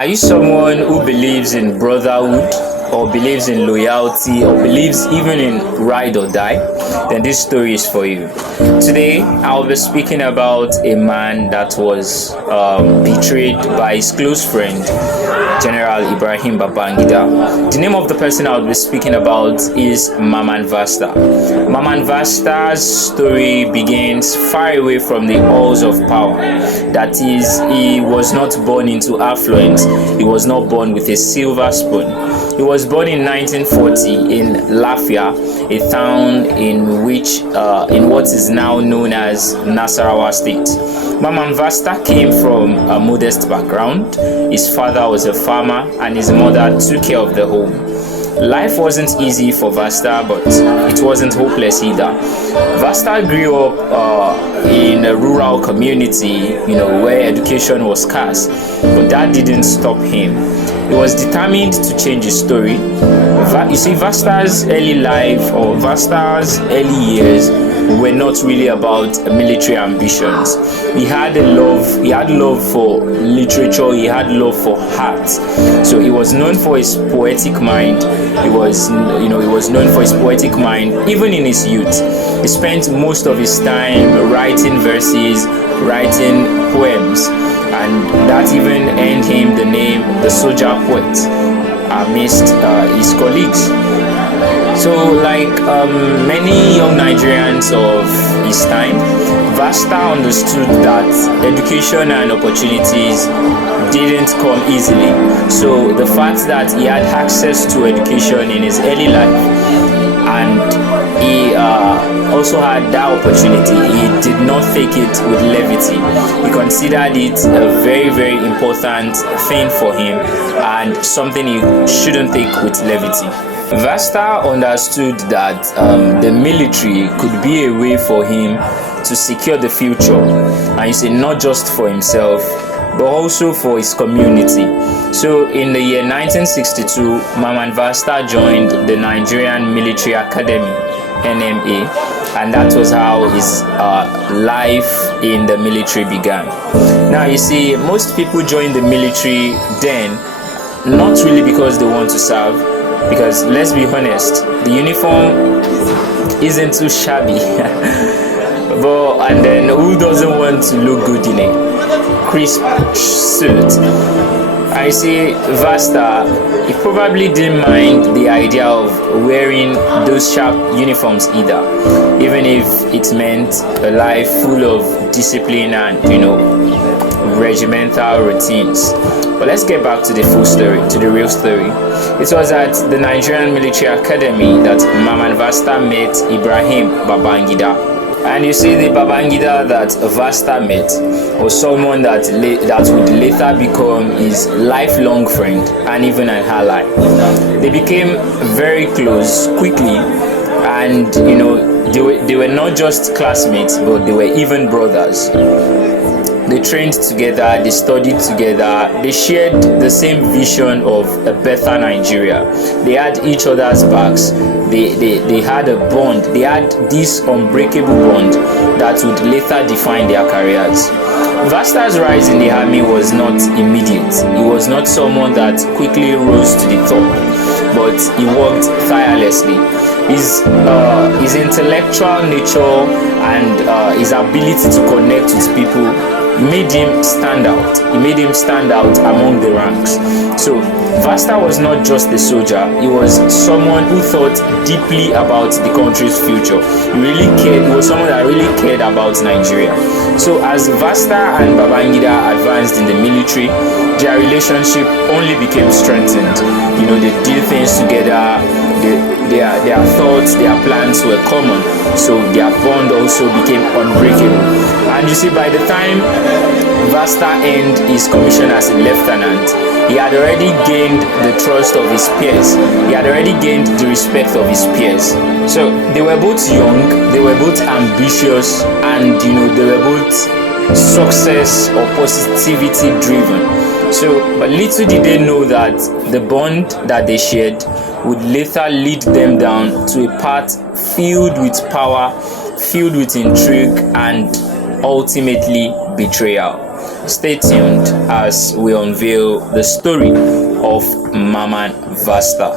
Are you someone who believes in brotherhood or believes in loyalty or believes even in ride or die? Then this story is for you. Today, I'll be speaking about a man that was betrayed by his close friend, General Ibrahim Babangida. The name of the person I'll be speaking about is Maman Vasta. Maman Vasta's story begins far away from the halls of power. That is, he was not born into affluence. He was not born with a silver spoon. He was born in 1940 in Lafia, a town in what is now known as Nasarawa State. Maman Vasta came from a modest background. His father was a farmer and his mother took care of the home. Life wasn't easy for Vasta, but it wasn't hopeless either. Vasta grew up in a rural community, where education was scarce, but that didn't stop him. He was determined to change his story. You see, Vasta's early life or Vasta's early years were not really about military ambitions. He had love for literature, he had love for art. So he was known for his poetic mind. He was known for his poetic mind even in his youth. He spent most of his time writing verses, writing poems, and that even earned him the name the soldier poet amidst his colleagues. So, like many young Nigerians of his time, Vasta understood that education and opportunities didn't come easily. So, the fact that he had access to education in his early life and he also had that opportunity, he did not take it with levity. He considered it a very, very important thing for him and something he shouldn't take with levity. Vasta understood that the military could be a way for him to secure the future, and you say not just for himself but also for his community. So in the year 1962, Maman Vasta joined the Nigerian Military Academy, NMA, and that was how his life in the military began. Now you see, most people join the military then not really because they want to serve, because let's be honest, the uniform isn't too shabby. And then who doesn't want to look good in a crisp suit? I see Vasta, he probably didn't mind the idea of wearing those sharp uniforms either, even if it meant a life full of discipline and regimental routines. But let's get back to the full story, to the real story. It was at the Nigerian Military Academy that Maman Vasta met Ibrahim Babangida. And you see, the Babangida that Vasta met was someone that would later become his lifelong friend and even an ally. They became very close quickly, and they were not just classmates, but they were even brothers. They trained together, they studied together, they shared the same vision of a better Nigeria. They had each other's backs, they had a bond, they had this unbreakable bond that would later define their careers. Vasta's rise in the army was not immediate. He was not someone that quickly rose to the top, but he worked tirelessly. His intellectual nature and his ability to connect with people made him stand out. He made him stand out among the ranks. So Vasta was not just a soldier, he was someone who thought deeply about the country's future. He really cared. He was someone that really cared about Nigeria. So as Vasta and Babangida advanced in the military, their relationship only became strengthened. They did things together. Their thoughts, their plans were common, so their bond also became unbreakable. And you see, by the time Vasta earned his commission as a lieutenant, he had already gained the trust of his peers. He had already gained the respect of his peers. So they were both young, they were both ambitious, and they were both success or positivity driven. But little did they know that the bond that they shared would later lead them down to a path filled with power, filled with intrigue, and ultimately betrayal. Stay tuned as we unveil the story of Maman Vasta.